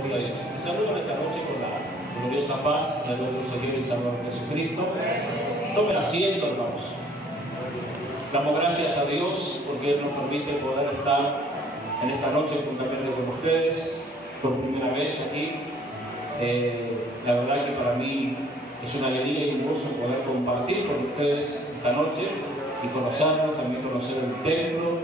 Gloria a Dios. Les saludo esta noche con la gloriosa paz de nuestro Señor y Salvador Jesucristo. Tomen asiento, hermanos. Damos gracias a Dios porque Él nos permite poder estar en esta noche juntamente con ustedes por primera vez aquí. La verdad que para mí es una alegría y un gozo poder compartir con ustedes esta noche y conocerlos, también conocer el templo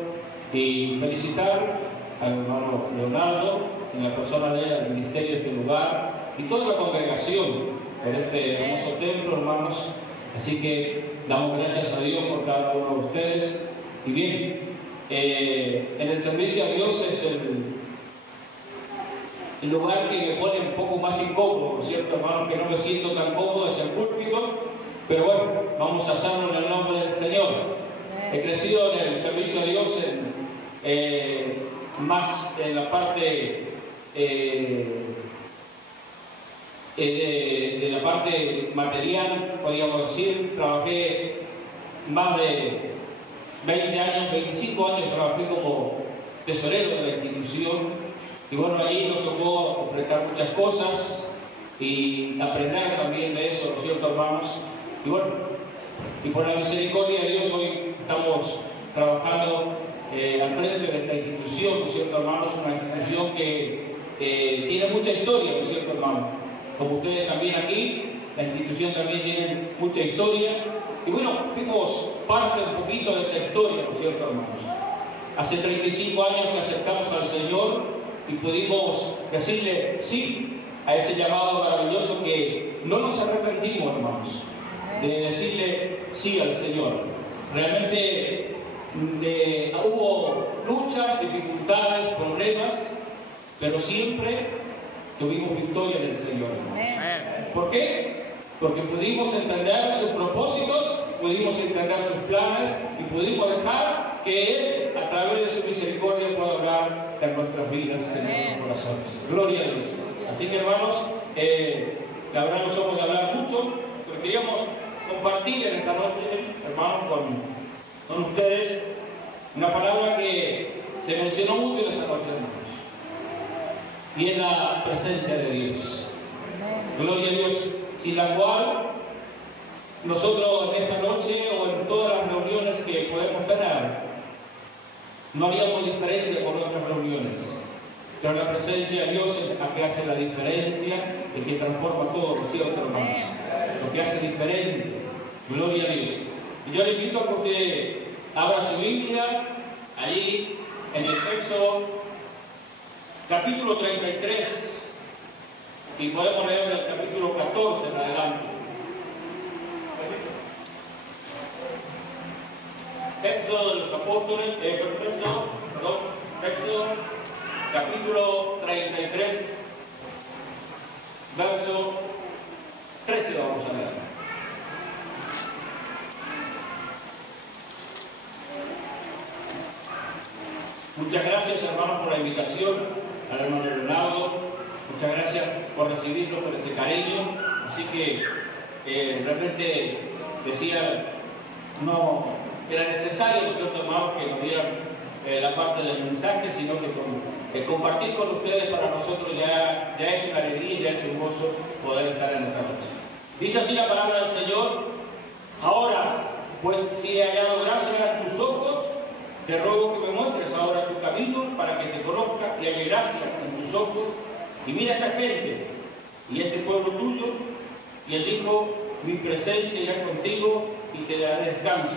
y felicitar al hermano Leonardo en la persona de él, al ministerio de este lugar y toda la congregación por este hermoso templo, hermanos. Así que damos gracias a Dios por cada uno de ustedes. Y bien, en el servicio a Dios es el lugar que me pone un poco más incómodo, ¿no es cierto, hermanos? Que no me siento tan cómodo, es el púlpito, pero bueno, vamos a hacerlo en el nombre del Señor. He crecido en el servicio a Dios más en la parte de la parte material, podríamos decir. Trabajé más de 20 años, 25 años, trabajé como tesorero de la institución. Y bueno, ahí nos tocó enfrentar muchas cosas y aprender también de eso, ¿no es cierto, hermanos? Y bueno, y por la misericordia de Dios hoy estamos trabajando al frente de esta institución, ¿no es cierto, hermanos? Una institución que tiene mucha historia, ¿no es cierto, hermanos? Como ustedes también aquí, la institución también tiene mucha historia. Y bueno, fuimos parte un poquito de esa historia, ¿no es cierto, hermanos? Hace 35 años que aceptamos al Señor y pudimos decirle sí a ese llamado maravilloso que no nos arrepentimos, hermanos, de decirle sí al Señor. Realmente hubo luchas, dificultades, problemas, pero siempre tuvimos victoria en el Señor. ¿Por qué? Porque pudimos entender sus propósitos, pudimos entender sus planes y pudimos dejar que Él, a través de su misericordia, pueda obrar en nuestras vidas, en nuestros corazones. Gloria a Dios. Así que, hermanos, la verdad no somos de hablar mucho, pero queríamos compartir en esta noche, hermanos, con ustedes una palabra que se mencionó mucho en esta noche, hermanos, y es la presencia de Dios. Gloria a Dios, sin la cual nosotros en esta noche o en todas las reuniones que podemos tener no haríamos diferencia con otras reuniones, pero la presencia de Dios es la que hace la diferencia, el que transforma todo, ¿no es cierto, hermanos? Lo que hace diferente. Gloria a Dios. Y yo le invito a que usted abra su Biblia allí en el Éxodo capítulo 33 y podemos leer el capítulo 14 en adelante. Éxodo de los Apóstoles, Éxodo capítulo 33, verso 13 vamos a leer. Muchas gracias, hermanos, por la invitación, al hermano Leonardo. Muchas gracias por recibirlo, por ese cariño. Así que realmente decía, no era necesario, nosotros, hermanos, que nos dieran la parte del mensaje, sino que compartir con ustedes para nosotros ya es una alegría, ya es un gozo poder estar en esta noche. Dice así la palabra del Señor: ahora, pues si he hallado gracia en tus ojos, te ruego que me muestres ahora tu camino para que te conozca y halle gracia en tus ojos. Y mira a esta gente y este pueblo tuyo. Y él dijo: mi presencia irá contigo y te daré descanso.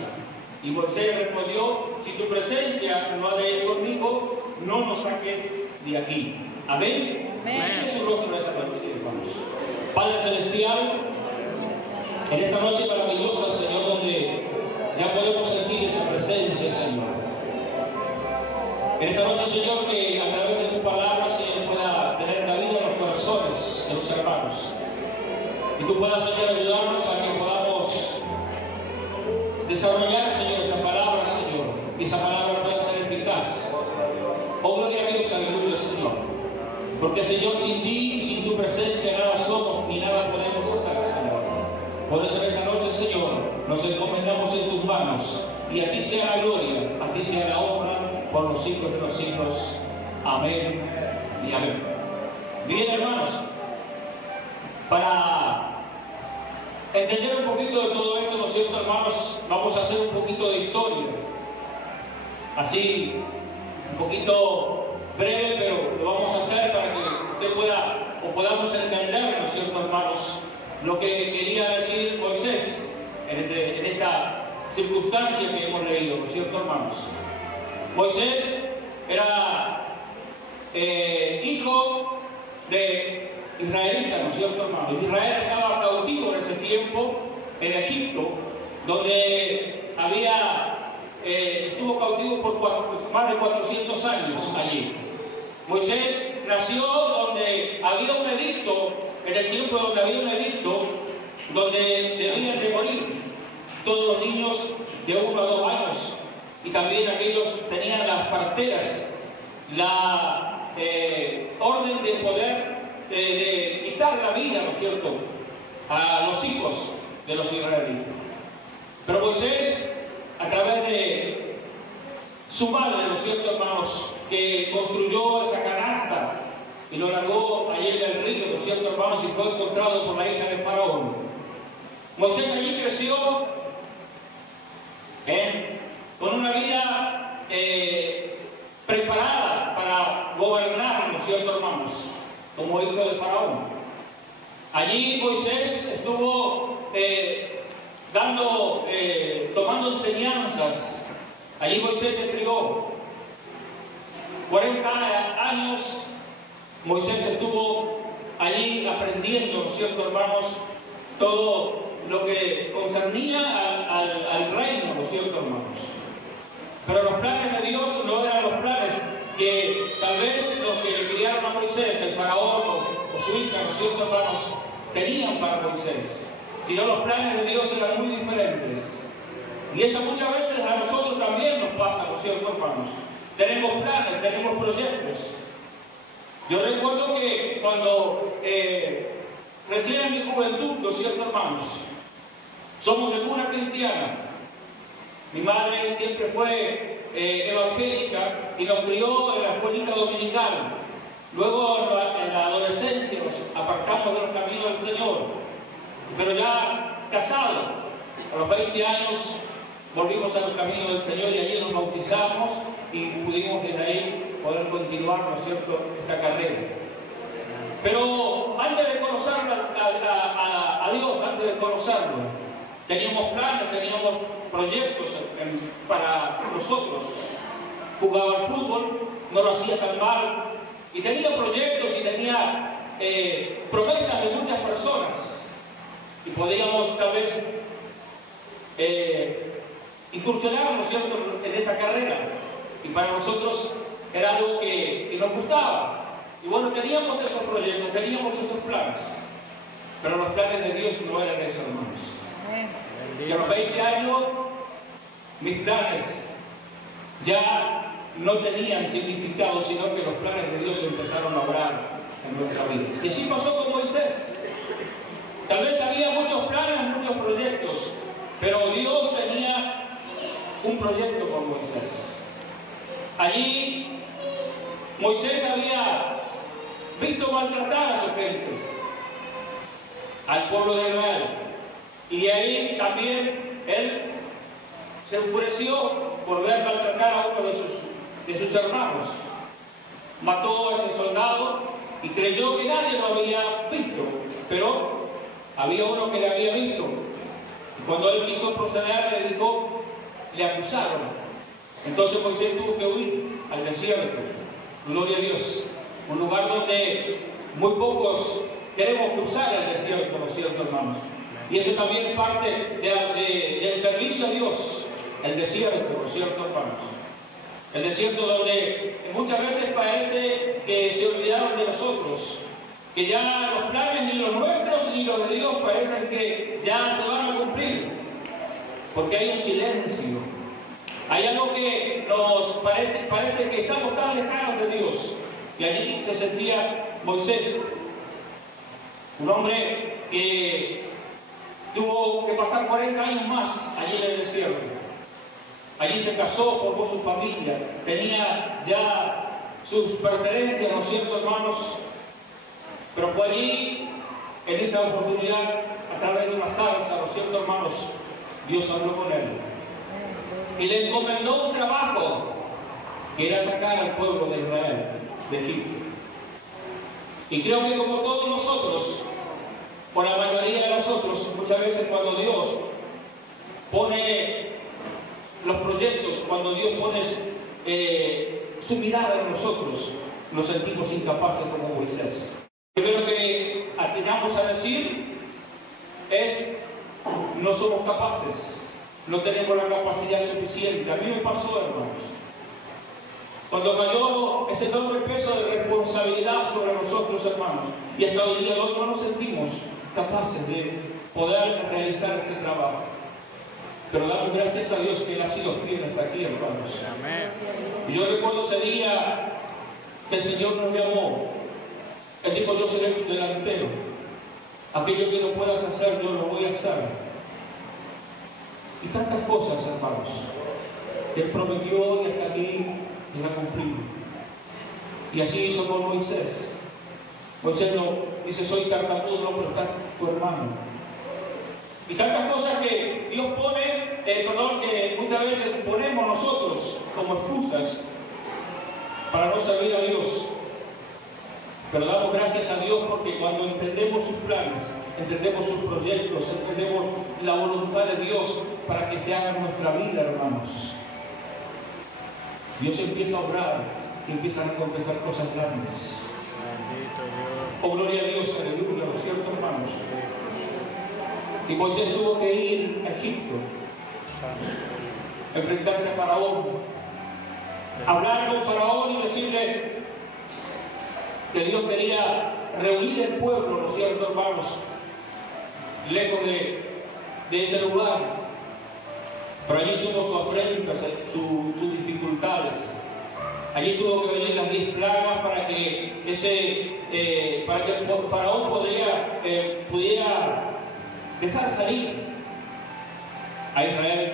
Y Moisés respondió: si tu presencia no ha de ir conmigo, no nos saques de aquí. Amén. Amén. Su rostro de esta noche, hermanos. Padre Celestial, en esta noche maravillosa, Señor, donde ya podemos sentir esa presencia, Señor. En esta noche, Señor, que a través de tu palabra, Señor, pueda tener cabida en los corazones de los hermanos. Y tú puedas, Señor, ayudarnos a que podamos desarrollar, Señor, esta palabra, Señor, y esa palabra pueda ser eficaz. Oh, gloria a Dios, aleluya, Señor. Porque, Señor, sin ti, sin tu presencia, nada somos y nada podemos hacer, Señor. Por eso en esta noche, Señor, nos encomendamos en tus manos. Y a ti sea la gloria, a ti sea la honra, por los siglos de los siglos. Amén y amén. Bien, hermanos, para entender un poquito de todo esto, ¿no es cierto, hermanos? Vamos a hacer un poquito de historia. Así, un poquito breve, pero lo vamos a hacer para que usted pueda, o podamos entender, ¿no es cierto, hermanos, lo que quería decir Moisés en esta circunstancia que hemos leído, ¿no es cierto, hermanos? Moisés era hijo de israelitas, ¿no es cierto, hermanos? Israel estaba cautivo en ese tiempo en Egipto, donde estuvo cautivo por más de 400 años allí. Moisés nació donde había un edicto, en el tiempo donde había un edicto, donde debían de morir todos los niños de 1 a 2 años, y también aquellos tenían las parteras, la orden de poder de quitar la vida, ¿no es cierto?, a los hijos de los israelitas. Pero Moisés, a través de su madre, ¿no es cierto, hermanos?, que construyó esa canasta y lo largó allí en el río, ¿no es cierto, hermanos?, y fue encontrado por la hija de Faraón. Moisés allí creció con una vida preparada para gobernar, ¿no es cierto, hermanos?, como hijo de Faraón. Allí Moisés estuvo tomando enseñanzas. Allí Moisés estudió 40 años. Moisés estuvo allí aprendiendo, ¿no es cierto, hermanos?, todo lo que concernía al reino, ¿no es cierto, hermanos? Pero los planes de Dios no eran los planes que tal vez los que le criaron a Moisés, el faraón o su hija, ¿no es cierto, hermanos?, tenían para Moisés, sino los planes de Dios eran muy diferentes. Y eso muchas veces a nosotros también nos pasa, ¿no es cierto, hermanos? Tenemos planes, tenemos proyectos. Yo recuerdo que cuando recién en mi juventud, ¿no es cierto, hermanos?, somos de cuna cristiana. Mi madre siempre fue evangélica y nos crió en la escuelita dominical. Luego en la adolescencia nos apartamos de los caminos del Señor. Pero ya casados, a los 20 años, volvimos a los caminos del Señor y allí nos bautizamos y pudimos desde ahí poder continuar, ¿no es cierto?, esta carrera. Pero antes de conocer a Dios, antes de conocerlo, teníamos planes, teníamos proyectos para nosotros. Jugaba al fútbol, no lo hacía tan mal, y tenía proyectos y tenía promesas de muchas personas. Y podíamos tal vez incursionar, ¿no es cierto?, en esa carrera. Y para nosotros era algo que nos gustaba. Y bueno, teníamos esos proyectos, teníamos esos planes. Pero los planes de Dios no eran esos, hermanos. Y a los 20 años, mis planes ya no tenían significado, sino que los planes de Dios empezaron a obrar en nuestra vida. Y así pasó con Moisés. Tal vez había muchos planes, muchos proyectos, pero Dios tenía un proyecto con Moisés. Allí Moisés había visto maltratar a su gente, al pueblo de Israel. Y de ahí también él se enfureció por ver maltratar a uno de sus hermanos. Mató a ese soldado y creyó que nadie lo había visto, pero había uno que le había visto. Y cuando él quiso proceder, le acusaron. Entonces Moisés tuvo que huir al desierto. Gloria a Dios. Un lugar donde muy pocos queremos cruzar el desierto, ¿no es cierto, hermanos? Y eso también es parte del servicio a Dios, el desierto, ¿no es cierto, hermanos? El desierto donde muchas veces parece que se olvidaron de nosotros, que ya los planes ni los nuestros ni los de Dios parecen que ya se van a cumplir, porque hay un silencio. Hay algo que nos parece que estamos tan lejanos de Dios. Y allí se sentía Moisés, un hombre que tuvo que pasar 40 años más allí en el desierto. Allí se casó, formó su familia, tenía ya sus pertenencias, ¿no es cierto, hermanos? Pero fue allí, en esa oportunidad, a través de una zarza, ¿no es cierto, hermanos? Dios habló con él y le encomendó un trabajo que era sacar al pueblo de Israel de Egipto. Y creo que como todos nosotros, o la mayoría de nosotros, muchas veces cuando Dios pone los proyectos, cuando Dios pone su mirada en nosotros, nos sentimos incapaces como Moisés. Primero que atinamos a decir es: no somos capaces, no tenemos la capacidad suficiente. A mí me pasó, hermanos, cuando cayó ese enorme peso de responsabilidad sobre nosotros, hermanos, y hasta hoy día no nos sentimos capaces de poder realizar este trabajo. Pero damos gracias a Dios que Él ha sido fiel hasta aquí, hermanos. Amén. Y yo recuerdo ese día que el Señor nos llamó. Él dijo: yo seré tu delantero. Aquello que no puedas hacer, yo lo voy a hacer. Y tantas cosas, hermanos, que Él prometió y hasta aquí Él ha cumplido. Y así hizo con Moisés. Moisés no dice: soy tartamudo, no, pero está tu hermano. Y tantas cosas que Dios pone, que muchas veces ponemos nosotros como excusas para no servir a Dios. Pero damos gracias a Dios porque cuando entendemos sus planes, entendemos sus proyectos, entendemos la voluntad de Dios para que se haga en nuestra vida, hermanos, Dios empieza a obrar y empieza a recompensar cosas grandes. Oh, gloria a Dios, aleluya, ¿no es cierto, hermanos? Y Moisés tuvo que ir a Egipto, enfrentarse a Faraón, hablar con Faraón y decirle que Dios quería reunir el pueblo, ¿no es cierto, hermanos? Lejos de ese lugar. Pero allí tuvo sus afrentas, sus dificultades. Allí tuvo que venir las 10 plagas para que el Faraón pudiera dejar salir a Israel.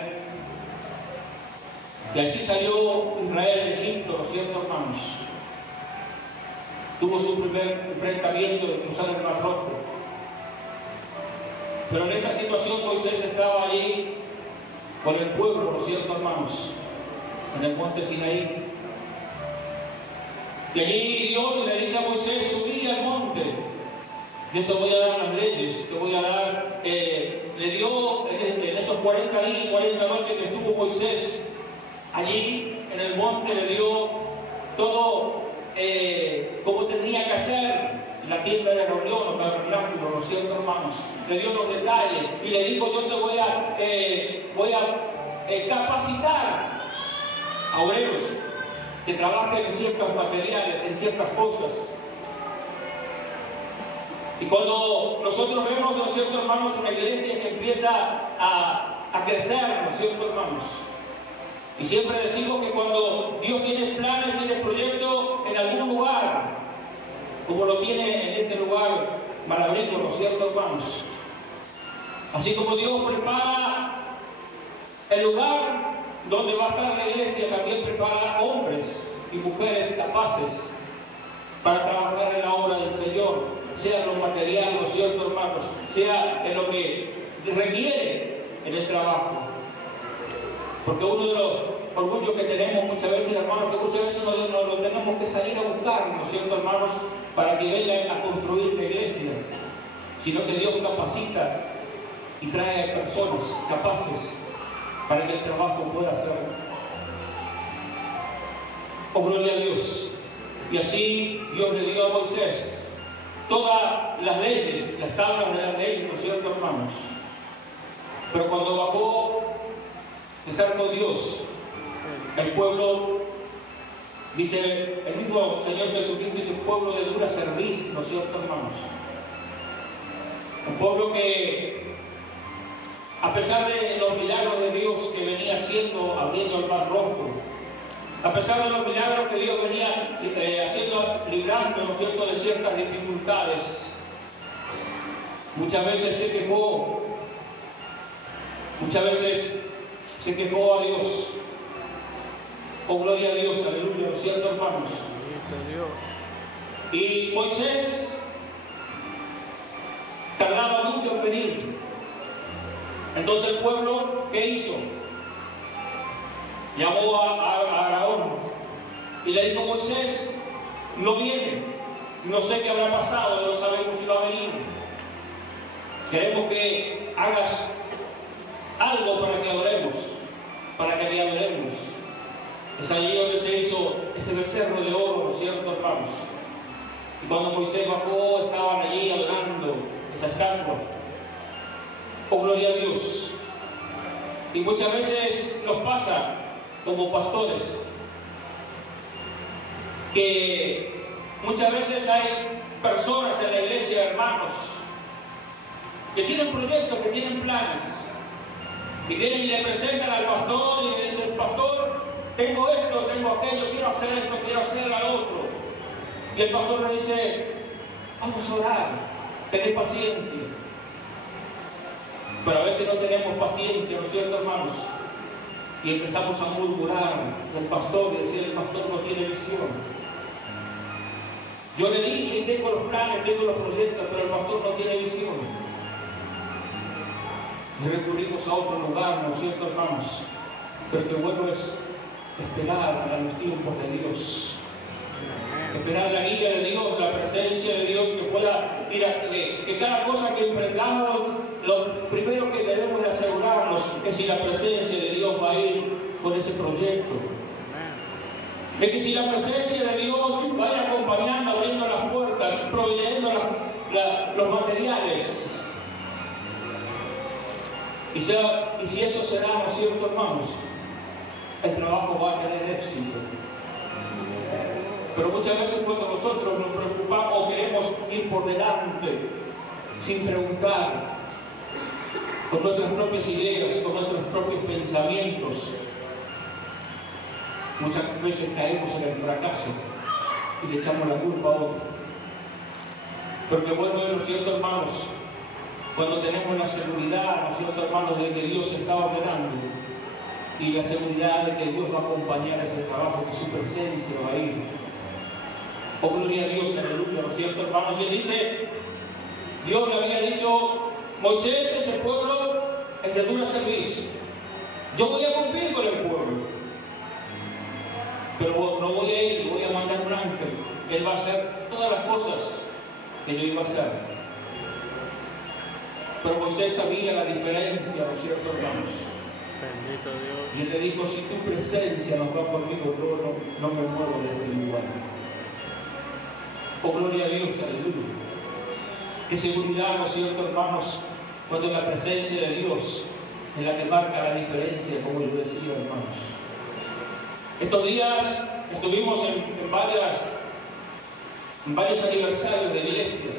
Y así salió Israel de Egipto, ¿no es cierto, hermanos? Tuvo su primer enfrentamiento de cruzar el Mar Rojo. Pero en esta situación Moisés estaba allí con el pueblo, ¿no es cierto, hermanos? En el monte Sinaí. Y allí Dios le dice a Moisés: subí al monte, yo te voy a dar las leyes, te voy a dar, le dio en esos 40 días y 40 noches que estuvo Moisés allí en el monte, le dio todo como tenía que hacer la tienda de reunión o tabernáculo, ¿no es cierto, hermanos? Le dio los detalles y le dijo: yo te voy a capacitar a obreros que trabajen en ciertos materiales, en ciertas cosas. Y cuando nosotros vemos, ¿no es cierto, hermanos?, una iglesia que empieza a crecer, ¿no es cierto, hermanos? Y siempre decimos que cuando Dios tiene planes, tiene proyectos en algún lugar, como lo tiene en este lugar Malabrigo, ¿no es cierto, hermanos? Así como Dios prepara el lugar donde va a estar la iglesia, también prepara hombres y mujeres capaces para trabajar en la obra del Señor, sea en lo material, ¿no es cierto, hermanos?, sea en lo que requiere en el trabajo. Porque uno de los orgullos que tenemos muchas veces, hermanos, que muchas veces nos lo tenemos que salir a buscar, ¿no es cierto, hermanos?, para que vengan a construir la iglesia, sino que Dios capacita y trae personas capaces para que el trabajo pueda ser. Oh, gloria a Dios. Y así Dios le dio a Moisés todas las leyes, las tablas de las leyes, ¿no es cierto, hermanos? Pero cuando bajó de estar con Dios, el pueblo, dice el mismo Señor Jesucristo, dice: un pueblo de dura cerviz, ¿no es cierto, hermanos? Un pueblo que, a pesar de los milagros de Dios que venía haciendo, abriendo el Mar Rojo, a pesar de los milagros que Dios venía haciendo, librando, ¿no es cierto?, de ciertas dificultades, muchas veces se quejó, muchas veces se quejó a Dios. Oh, gloria a Dios, aleluya, ¿no es cierto, hermanos? Y Moisés tardaba mucho en venir. Entonces el pueblo, ¿qué hizo? Llamó a Aarón y le dijo: Moisés no viene, no sé qué habrá pasado, no sabemos si va a venir. Queremos que hagas algo para que adoremos, para que le adoremos. Es allí donde se hizo ese becerro de oro, ¿no es cierto, hermanos? Y cuando Moisés bajó, estaban allí adorando esa estatua. Oh, gloria a Dios. Y muchas veces nos pasa como pastores que muchas veces hay personas en la iglesia, hermanos, que tienen proyectos, que tienen planes, y vienen y le presentan al pastor y le dicen: pastor, tengo esto, tengo aquello, quiero hacer esto, quiero hacer lo otro. Y el pastor le dice: vamos a orar, tened paciencia. Pero a veces no tenemos paciencia, ¿no es cierto, hermanos? Y empezamos a murmurar del pastor y decir: el pastor no tiene visión. Yo le dije: tengo los planes, tengo los proyectos, pero el pastor no tiene visión. Y recurrimos a otro lugar, ¿no es cierto, hermanos? Pero que bueno es esperar a los tiempos de Dios. Esperar la guía de Dios, la presencia de Dios, que pueda ir a, que cada cosa que emprendamos, lo primero que debemos de asegurarnos es si la presencia de Dios va a ir con ese proyecto. De que si la presencia de Dios va a ir acompañando, abriendo las puertas, proveyendo los materiales. Y si eso será, ¿no es cierto, hermanos? El trabajo va a tener éxito. Pero muchas veces cuando nosotros nos preocupamos o queremos ir por delante, sin preguntar, con nuestras propias ideas, con nuestros propios pensamientos, muchas veces caemos en el fracaso y le echamos la culpa a otro. Pero qué bueno es, ¿no es cierto, hermanos? Cuando tenemos la seguridad, ¿no es cierto, hermanos?, de que Dios está ordenando, y la seguridad de que Dios va a acompañar ese trabajo, que su presencia va a ir. Oh, gloria a Dios, aleluya, ¿no es cierto, hermanos? Y él dice: Dios le había dicho: Moisés, ese pueblo es de dura servicio. Yo voy a cumplir con el pueblo, pero no voy a ir, voy a mandar un ángel. Él va a hacer todas las cosas que yo iba a hacer. Pero Moisés sabía la diferencia, ¿no es cierto, hermanos? Bendito Dios. Y él le dijo: si tu presencia no va conmigo, yo no me muevo de este lugar. Oh, gloria a Dios, aleluya. Qué seguridad, ¿no es cierto, hermanos? Cuando la presencia de Dios es la que marca la diferencia, como yo decía, hermanos. Estos días estuvimos en varios aniversarios de iglesias,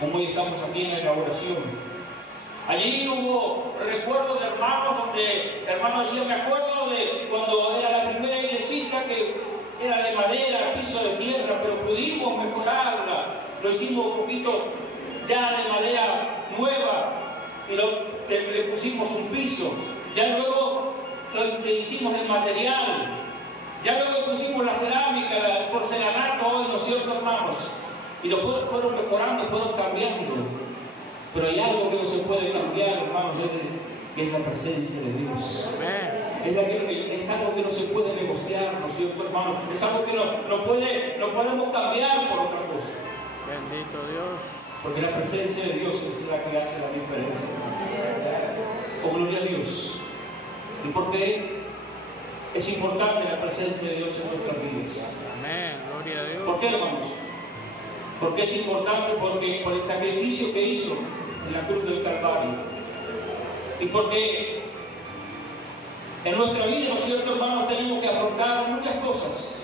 como hoy estamos aquí en la inauguración. Allí hubo recuerdos de hermanos donde hermanos decían: me acuerdo de cuando era la primera iglesita que era de madera, piso de tierra, pero pudimos mejorarla. Lo hicimos un poquito ya de madera nueva y le pusimos un piso. Ya luego lo hicimos en material. Ya luego pusimos la cerámica, el porcelanato hoy, ¿no es cierto, hermanos? Y lo fueron mejorando, fueron cambiando. Pero hay algo que no se puede cambiar, hermanos, que es la presencia de Dios. Es algo que no se puede negociar, ¿no es cierto, hermanos? Es algo que no podemos cambiar por otra cosa. Bendito Dios. Porque la presencia de Dios es la que hace la diferencia. Oh, gloria a Dios. ¿Y por qué es importante la presencia de Dios en nuestras vidas? Amén, gloria a Dios. ¿Por qué, hermanos? Porque es importante porque por el sacrificio que hizo en la cruz del Calvario. Y porque en nuestra vida, ¿no es cierto, hermanos?, tenemos que afrontar muchas cosas.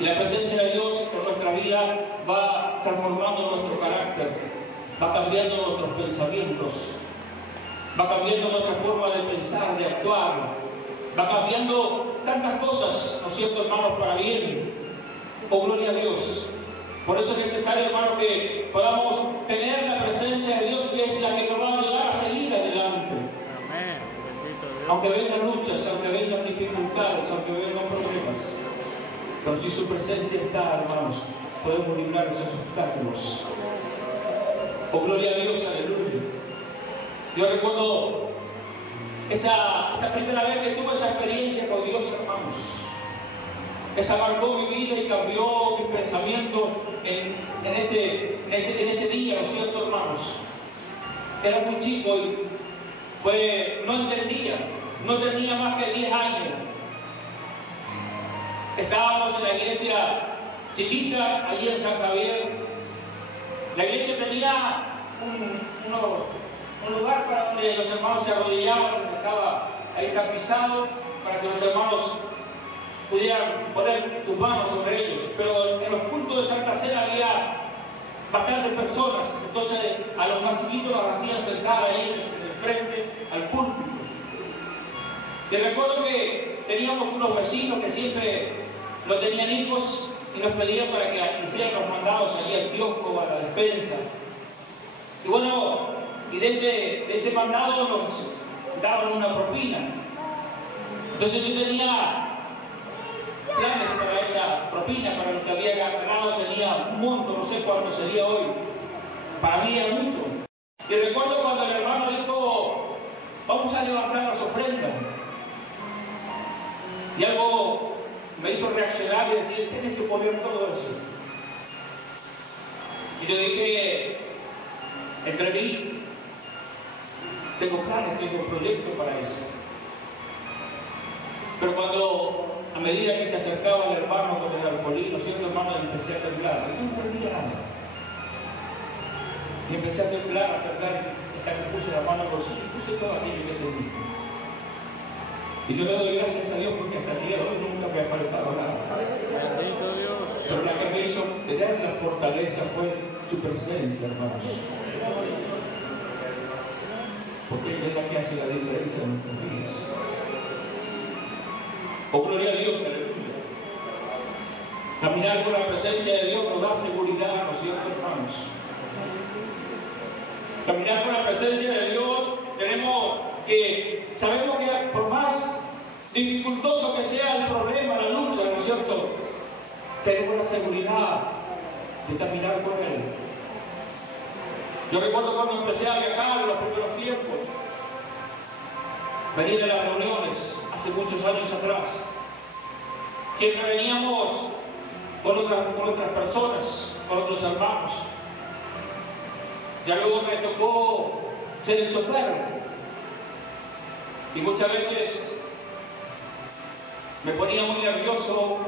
Y la presencia de Dios en nuestra vida va transformando nuestro carácter, va cambiando nuestros pensamientos, va cambiando nuestra forma de pensar, de actuar, va cambiando tantas cosas, ¿no es cierto, hermanos?, para bien. Oh, gloria a Dios. Por eso es necesario, hermano, que podamos tener la presencia de Dios, que es la que nos va a ayudar a seguir adelante. Amén. Bendito Dios. Aunque vengan luchas, aunque vengan dificultades, aunque vengan problemas. Pero si su presencia está, hermanos, podemos librar esos obstáculos. Oh, gloria a Dios, aleluya. Yo recuerdo esa primera vez que tuve esa experiencia con Dios, hermanos. Esa marcó mi vida y cambió mi pensamiento en ese día, ¿no es cierto, hermanos? Era muy chico y no entendía, no tenía más que 10 años. Estábamos en la iglesia chiquita, allí en San Javier. La iglesia tenía un lugar para donde los hermanos se arrodillaban, donde estaba ahí tapizado, para que los hermanos pudieran poner sus manos sobre ellos. Pero en los cultos de Santa Cena había bastantes personas, entonces a los más chiquitos los hacían sentar ahí en el frente al púlpito. Y recuerdo que teníamos unos vecinos que siempre no tenían hijos y nos pedían para que hicieran los mandados allí al kiosco, a la despensa. Y bueno, y de ese mandado nos daban una propina. Entonces yo tenía planes para esa propina, para lo que había ganado, tenía un monto, no sé cuánto sería hoy. Para mí era mucho. Y recuerdo cuando el hermano dijo, vamos a levantar las ofrendas. Y algo me hizo reaccionar y decir, tienes que poner todo eso. Y yo dije, entre mí, tengo planes, tengo proyectos para eso. Pero cuando, a medida que se acercaba el hermano con el alfolí, cierto hermano, empecé a temblar. Yo no entendía nada. Y empecé a temblar, hasta que puse la mano en los bolsillo y puse todo aquello que tenía. Y yo le doy gracias a Dios porque hasta el día de hoy nunca me ha faltado nada. Bendito Dios. Pero la que me hizo tener la fortaleza fue su presencia, hermanos. Porque ella es la que hace la diferencia en nuestras vidas. Oh, gloria a Dios, aleluya. Caminar con la presencia de Dios nos da seguridad, ¿no es cierto, hermanos? Caminar con la presencia de Dios, sabemos que por más dificultoso que sea el problema, la lucha, ¿no es cierto? Tenemos la seguridad de caminar con Él. Yo recuerdo cuando empecé a viajar en los primeros tiempos, venir a las reuniones hace muchos años atrás. Siempre veníamos con otras personas, con otros hermanos. Ya luego me tocó ser el chofer. Y muchas veces me ponía muy nervioso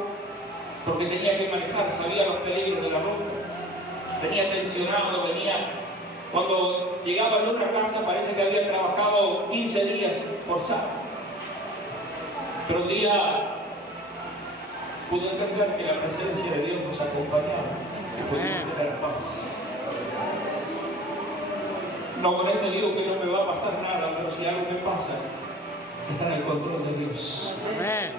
porque tenía que manejar, sabía los peligros de la ruta. Venía tensionado, cuando llegaba a nuestra casa parece que había trabajado 15 días forzado. Pero un día pude entender que la presencia de Dios nos acompañaba y pudimos tener paz. No, con esto digo que no me va a pasar nada, pero si algo me pasa, está en el control de Dios. Amén.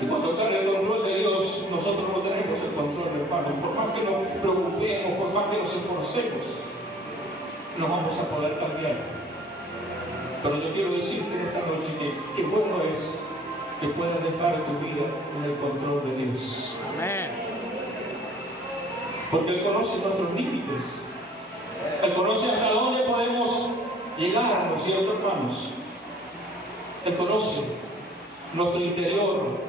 Y cuando está en el control de Dios, nosotros no tenemos el control, hermano. Por más que nos preocupemos, por más que nos esforcemos, no vamos a poder cambiar. Pero yo quiero decirte esta noche que bueno es que puedas dejar tu vida en el control de Dios. Amén. Porque Él conoce nuestros límites. Él conoce hasta dónde podemos llegar, ¿no es cierto, hermanos? Él conoce nuestro interior,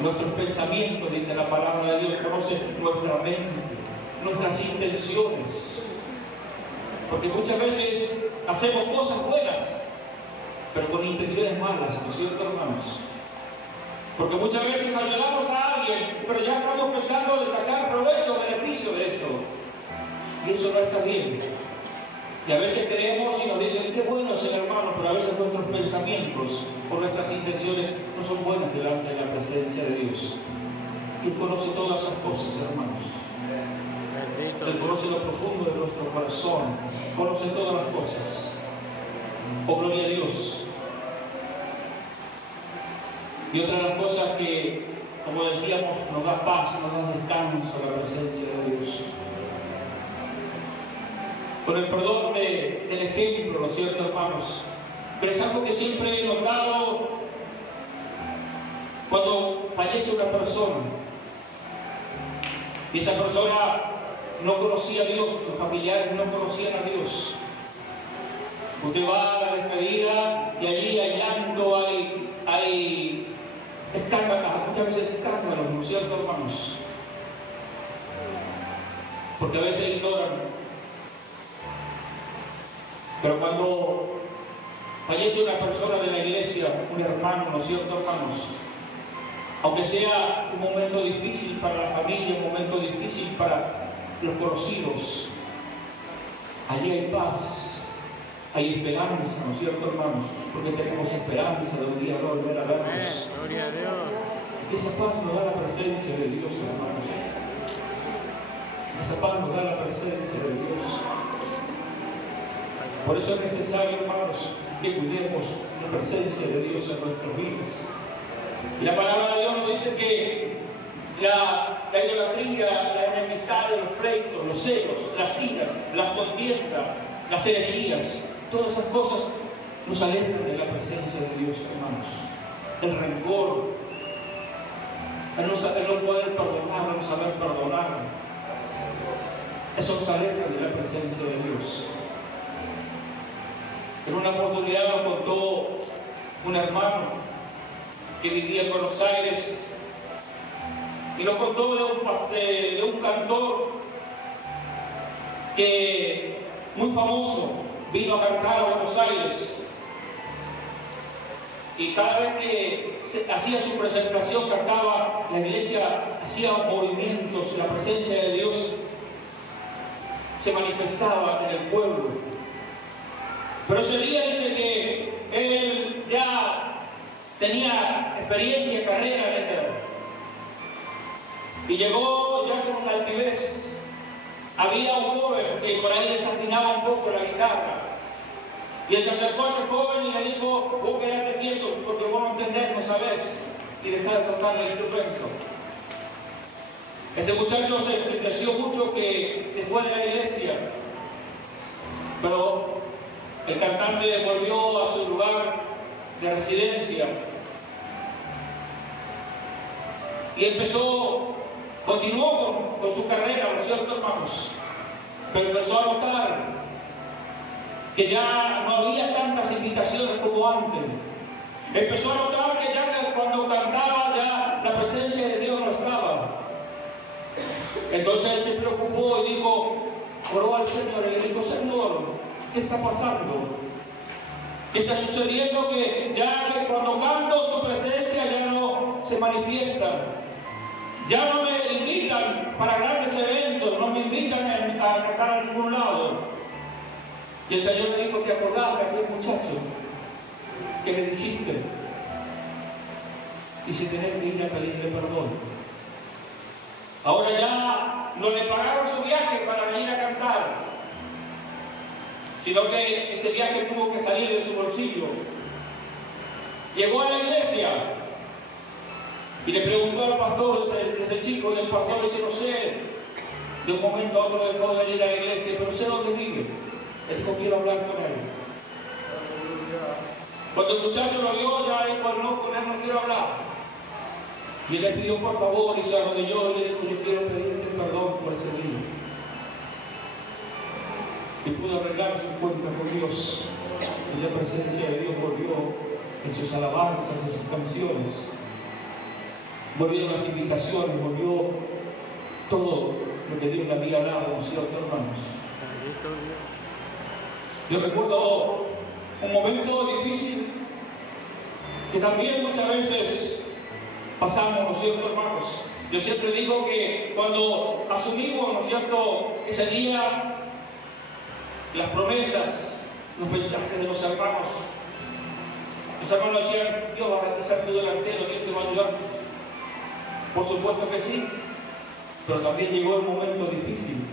nuestros pensamientos, dice la palabra de Dios. Conoce nuestra mente, nuestras intenciones. Porque muchas veces hacemos cosas buenas, pero con intenciones malas, ¿no es cierto, hermanos? Porque muchas veces ayudamos a alguien, pero ya estamos pensando de sacar provecho o beneficio de esto. Y eso no está bien. Y a veces creemos y nos dicen, qué bueno es el hermano, pero a veces nuestros pensamientos o nuestras intenciones no son buenas delante de la presencia de Dios. Él conoce todas esas cosas, hermanos. Él conoce lo profundo de nuestro corazón, conoce todas las cosas. Oh, gloria a Dios. Y otra de las cosas que, como decíamos, nos da paz, nos da descanso a la presencia de Dios. Con el perdón del ejemplo, ¿no es cierto, hermanos? Pero es algo que siempre he notado cuando fallece una persona. Y esa persona no conocía a Dios, sus familiares no conocían a Dios. Usted va a la despedida y allí hay llanto, hay escándalos, muchas veces escándalos, ¿no es cierto, hermanos? Porque a veces ignoran. Pero cuando fallece una persona de la iglesia, un hermano, ¿no es cierto, hermanos? Aunque sea un momento difícil para la familia, un momento difícil para los conocidos, allí hay paz, hay esperanza, ¿no es cierto, hermanos? Porque tenemos esperanza de un día volver a vernos. Amén. Gloria a Dios. Y esa paz nos da la presencia de Dios, hermanos. Esa paz nos da la presencia de Dios. Por eso es necesario, hermanos, que cuidemos la presencia de Dios en nuestras vidas. Y la palabra de Dios nos dice que la idolatría, la enemistad, los pleitos, los celos, las iras, las contiendas, las herejías, todas esas cosas nos alejan de la presencia de Dios, hermanos. El rencor, el no poder perdonar, el no saber perdonar, eso nos aleja de la presencia de Dios. En una oportunidad nos contó un hermano que vivía en Buenos Aires y nos contó de un cantor que muy famoso vino a cantar a Buenos Aires, y cada vez que hacía su presentación, cantaba, la iglesia hacía movimientos, la presencia de Dios se manifestaba en el pueblo. Pero ese día dice que él ya tenía experiencia, carrera en esa edad, y llegó ya con una altivez. Había un joven que por ahí desafinaba un poco la guitarra, y él se acercó a ese joven y le dijo: vos quedate quieto porque vos no entendés, no sabés, y dejá de tocar el instrumento. Ese muchacho se entristeció mucho que se fue de la iglesia, pero el cantante volvió a su lugar de residencia y continuó con su carrera, ¿no es cierto, hermanos? Pero empezó a notar que ya no había tantas invitaciones como antes. Empezó a notar que ya cuando cantaba ya la presencia de Dios no estaba. Entonces él se preocupó y dijo, oró al Señor y le dijo: Señor, ¿qué está pasando? ¿Qué está sucediendo? Que cuando canto tu presencia ya no se manifiesta. Ya no me invitan para grandes eventos, no me invitan a cantar a ningún lado. Y el Señor me dijo: ¿te acordás de aquel muchacho que me dijiste? Y si tenés que ir a pedirle perdón. Ahora ya no le pagaron su viaje para venir a cantar, sino que ese viaje tuvo que salir de su bolsillo. Llegó a la iglesia y le preguntó al pastor, ese chico, y el pastor le dice: no sé, de un momento a otro dejó de venir a la iglesia, pero sé dónde vive. Él dijo: quiero hablar con él. Cuando el muchacho lo vio, ya dijo: no, con él no quiero hablar. Y él le pidió por favor y se arrodilló y le dijo: yo quiero pedirte perdón por ese día. Y pudo arreglar su cuenta con Dios. Y la presencia de Dios volvió en sus alabanzas, en sus canciones. Volvieron las invitaciones, volvió todo lo que Dios le había dado, ¿no es cierto, hermanos? Yo recuerdo un momento difícil que también muchas veces pasamos, ¿no es cierto, hermanos? Yo siempre digo que cuando asumimos, ¿no es cierto?, ese día, las promesas, los mensajes de los hermanos decían: Dios va a ser tu delantero, Dios te va a ayudar. Por supuesto que sí, pero también llegó el momento difícil,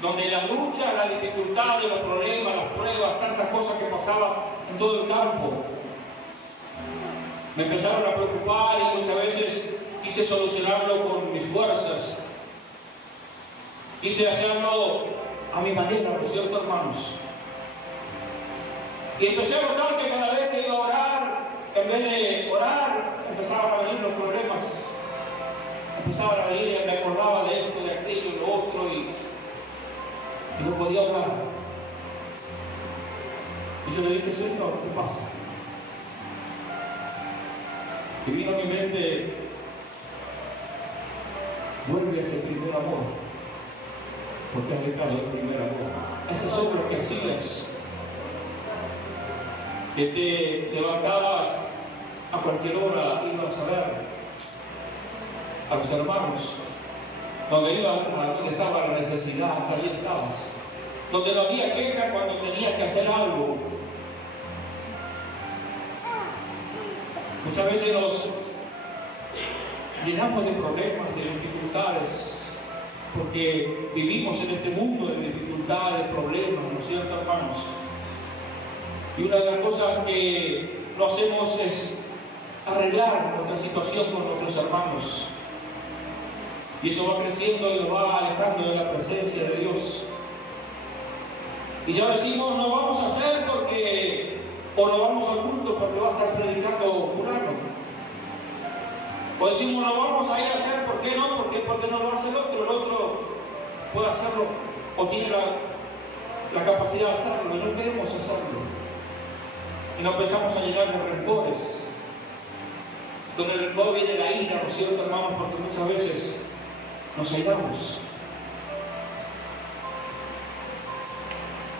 donde la lucha, la dificultad, los problemas, las pruebas, tantas cosas que pasaban en todo el campo, me empezaron a preocupar y muchas veces quise solucionarlo con mis fuerzas. Quise hacerlo a mi manera, ¿no es cierto, hermanos? Y empecé a notar que cada vez que iba a orar, en vez de orar, empezaban a venir los problemas. Empezaban a venir y me acordaba de esto, de aquello, de lo otro, y no podía hablar. Y yo le dije, Señor, ¿qué pasa? Y vino a mi mente, vuelve a ese primer amor, porque has dejado el primer amor. Esas obras que hacías, que te levantabas a cualquier hora, ibas a ver a los hermanos, donde ibas a donde estaba la necesidad, ahí estabas, donde no había queja cuando tenías que hacer algo. Muchas veces nos llenamos de problemas, de dificultades, porque vivimos en este mundo de dificultades, problemas, ¿no es cierto, hermanos? Y una de las cosas que no hacemos es arreglar nuestra situación con nuestros hermanos. Y eso va creciendo y nos va alejando de la presencia de Dios. Y ya decimos, no vamos a hacer porque, o no vamos al culto porque va a estar predicando fulano. O decimos, no vamos a ir a hacer, ¿por qué no? Porque no lo hace el otro puede hacerlo, o tiene la capacidad de hacerlo, y no queremos hacerlo. Y nos empezamos a llenar de rencores. Con el rencor viene la ira, ¿no es cierto, hermanos? Porque muchas veces nos airamos.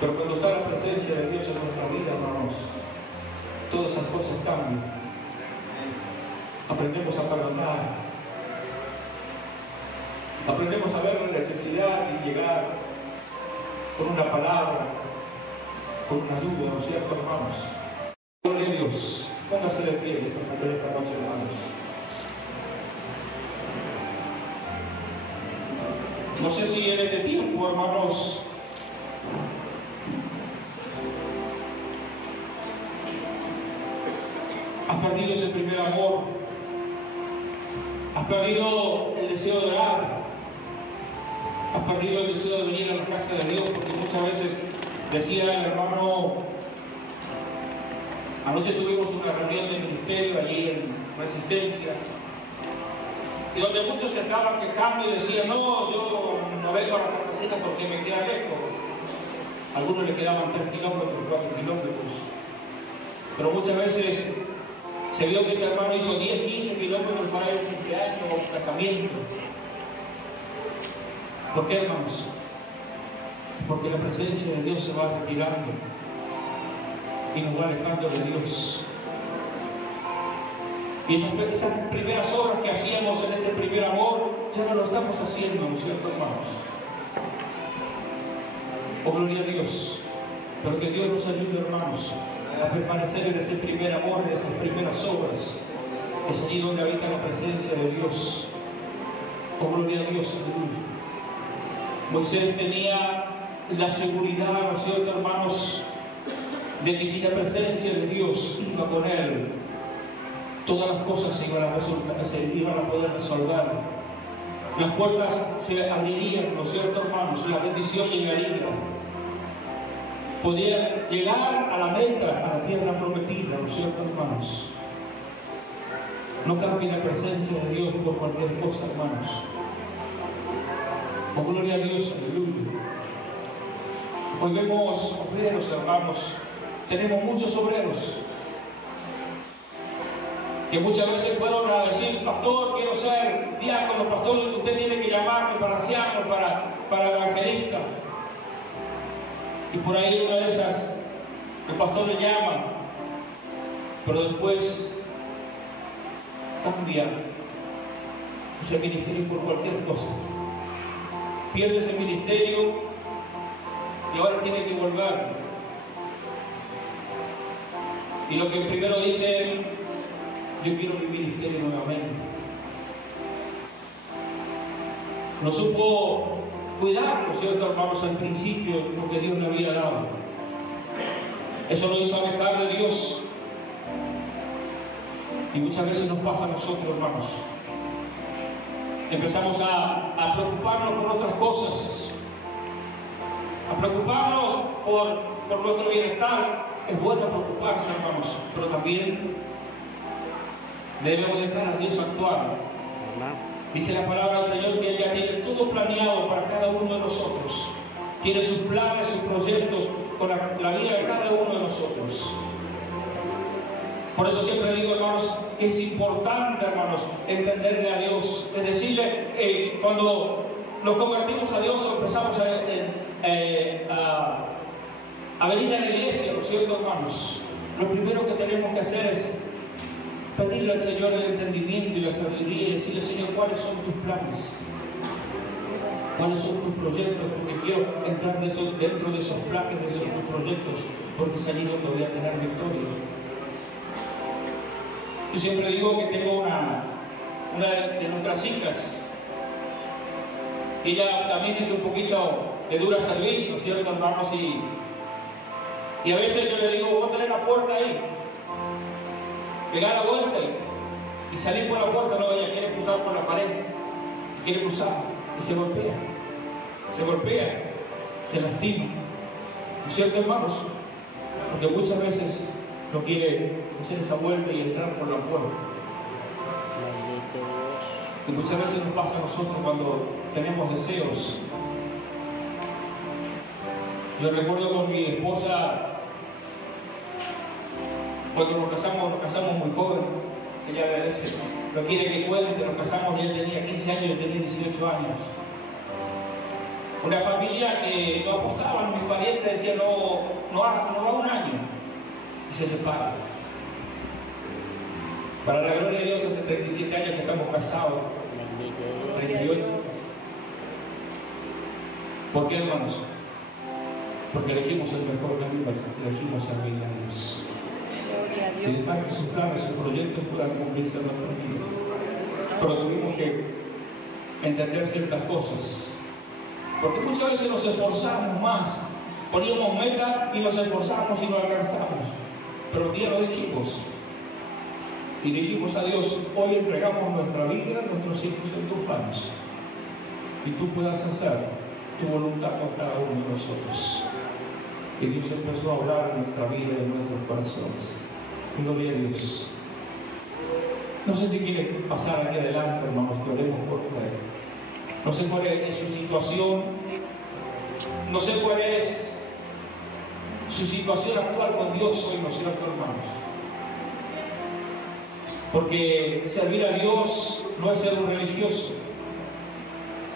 Pero cuando está la presencia de Dios en nuestra vida, hermanos, todas esas cosas cambian. Aprendemos a perdonar. Aprendemos a ver la necesidad y llegar con una palabra, con una ayuda, ¿no es cierto, hermanos? Gloria a Dios. Póngase de pie esta noche, hermanos. No sé si en este tiempo, hermanos, has perdido ese primer amor, has perdido el deseo de orar, has perdido el deseo de venir a la casa de Dios, porque muchas veces decía el hermano, anoche tuvimos una reunión de ministerio allí en Resistencia, y donde muchos se estaban quejando y decían, no, yo no vengo a la Santa Cena porque me queda lejos. Algunos le quedaban 3 kilómetros, 4 kilómetros. Pero muchas veces se vio que ese hermano hizo 10, 15 kilómetros para ir a un cumpleaños o un casamiento. ¿Por qué, hermanos? Porque la presencia de Dios se va retirando y nos va alejando de Dios. Y esas primeras obras que hacíamos en ese primer amor, ya no lo estamos haciendo, ¿no es cierto, hermanos? Oh, gloria a Dios. Pero que Dios nos ayude, hermanos, a permanecer en ese primer amor, en esas primeras obras. Es allí donde habita la presencia de Dios. Oh, gloria a Dios, aleluya. Moisés tenía la seguridad, ¿no es cierto, hermanos?, de que si la presencia de Dios iba con él, todas las cosas se iban a poder resolver. Las puertas se abrirían, ¿no es cierto, hermanos? La bendición llegaría. Podía llegar a la meta, a la tierra prometida, ¿no es cierto, hermanos? No cambie la presencia de Dios por cualquier cosa, hermanos. Oh, gloria a Dios, aleluya. Hoy vemos obreros, hermanos. Tenemos muchos obreros que muchas veces fueron a decir, pastor, quiero ser diácono, pastor, usted tiene que llamarme para anciano, para evangelista. Y por ahí una de esas, el pastor le llama, pero después cambia ese ministerio por cualquier cosa. Pierde ese ministerio y ahora tiene que volver. Y lo que primero dice, yo quiero mi ministerio nuevamente. No supo cuidar, ¿no es cierto, hermanos, al principio lo que Dios le había dado. Eso lo hizo alejar de Dios. Y muchas veces nos pasa a nosotros, hermanos. Empezamos a preocuparnos por otras cosas, a preocuparnos por nuestro bienestar. Es bueno preocuparse, hermanos, pero también debemos dejar a Dios actuar. Dice la palabra del Señor que ella tiene todo planeado para cada uno de nosotros. tiene sus planes, sus proyectos con la vida de cada uno de nosotros. Por eso siempre digo, hermanos, que es importante, hermanos, entenderle a Dios. Es decirle, cuando nos convertimos a Dios o empezamos a venir a la iglesia, ¿no es cierto, hermanos? Lo primero que tenemos que hacer es pedirle al Señor el entendimiento y la sabiduría y decirle, Señor, ¿cuáles son tus planes? ¿Cuáles son tus proyectos? Porque quiero entrar dentro de esos planes, de esos proyectos, porque es allí donde voy a tener victoria. Yo siempre digo que tengo una de nuestras hijas. Ella también es un poquito de dura servicio, ¿cierto, hermanos? Y a veces yo le digo, vos tenés la puerta ahí, pegar la vuelta y salir por la puerta. No, ella quiere cruzar por la pared, quiere cruzar y se golpea, se lastima. ¿No es cierto, hermanos? Porque muchas veces no quiere hacer esa vuelta y entrar por la puerta. Y muchas veces nos pasa a nosotros cuando tenemos deseos. Yo recuerdo con mi esposa, cuando nos casamos muy joven, ella a veces no quiere que cuente, nos casamos y ella tenía 15 años y yo tenía 18 años. Una familia que no apostaban, mis parientes decían no va un año y se separan. Para la gloria de Dios, hace 37 años que estamos casados. 38. ¿Por qué, hermanos? Porque elegimos el mejor camino, elegimos servir a Dios. Y dejar que sus planes, sus proyectos puedan cumplirse en nuestras vidas. Pero tuvimos que entender ciertas cosas. Porque muchas veces nos esforzamos más, poníamos metas y nos esforzamos y no alcanzamos. Pero un día lo dijimos. Y dijimos a Dios, hoy entregamos nuestra vida, nuestros hijos en tus manos. Y tú puedas hacer tu voluntad con cada uno de nosotros. Y Dios empezó a hablar en nuestra vida y en nuestros corazones. Gloria a Dios. No sé si quiere pasar aquí adelante, hermanos, que oremos por usted. No sé cuál es su situación. No sé cuál es su situación actual con Dios hoy, ¿no es cierto, hermanos? Porque servir a Dios no es ser un religioso.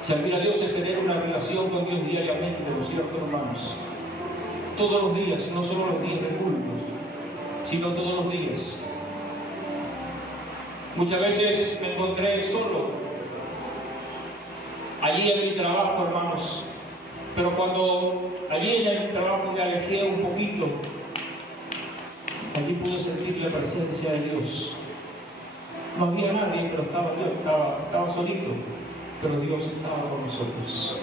Servir a Dios es tener una relación con Dios diariamente, ¿no es cierto, hermanos? Todos los días, no solo los días de culto, sino todos los días. Muchas veces me encontré solo, allí en mi trabajo, hermanos, pero cuando allí en el trabajo me alejé un poquito, allí pude sentir la presencia de Dios. No había nadie, pero estaba yo, estaba solito, pero Dios estaba con nosotros.